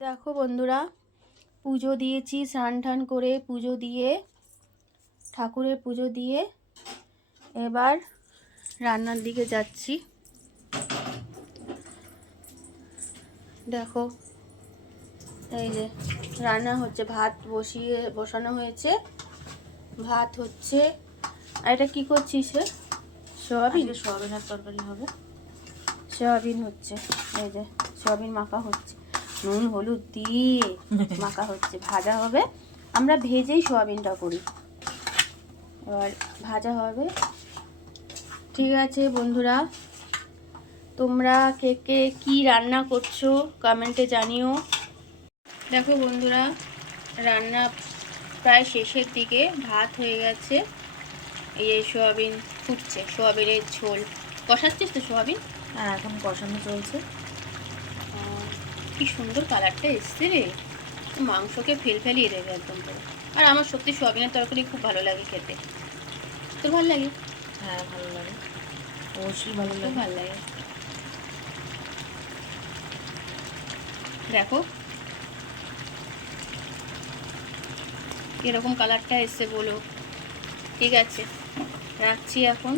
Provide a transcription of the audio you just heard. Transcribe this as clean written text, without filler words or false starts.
দেখো বন্ধুরা, পুজো দিয়েছি, স্নান টান করে পুজো দিয়ে ঠাকুরের পুজো দিয়ে এবার রান্নার দিকে যাচ্ছি। দেখো এই যে রান্না হচ্ছে, ভাত বসানো হয়েছে, ভাত হচ্ছে। আর এটা কি করছিস রে? সোয়াবিনের তরকারি হবে। সোয়াবিন হচ্ছে, এই যে সোয়াবিন মাখা হচ্ছে, নুন হলুদ দিয়ে মাখা হচ্ছে, ভাজা হবে। আমরা ভেজেই সোয়াবিনটা করি, এবার ভাজা হবে। ঠিক আছে বন্ধুরা, তোমরা কে কে কী রান্না করছো কমেন্টে জানিও। দেখো বন্ধুরা, রান্না প্রায় শেষের দিকে, ভাত হয়ে গেছে, এই যে সোয়াবিন ফুটছে, সোয়াবিনের ঝোল। কষাচ্ছিস তো সোয়াবিন? হ্যাঁ, এখন কষানো চলছে। কি সুন্দর কালারটা এসছে রে, মাংসকে ফেলিয়ে দেবে একদম পুরো। আর আমার সত্যি সোয়াবিনের তরকারি খুব ভালো লাগে খেতে। তোর ভালো লাগে? হ্যাঁ, ভালো লাগে, অবশ্যই ভালো খুব লাগে। ভালো লাগে। দেখো এরকম কালারটা এসছে বলো। ঠিক আছে, রাখছি এখন।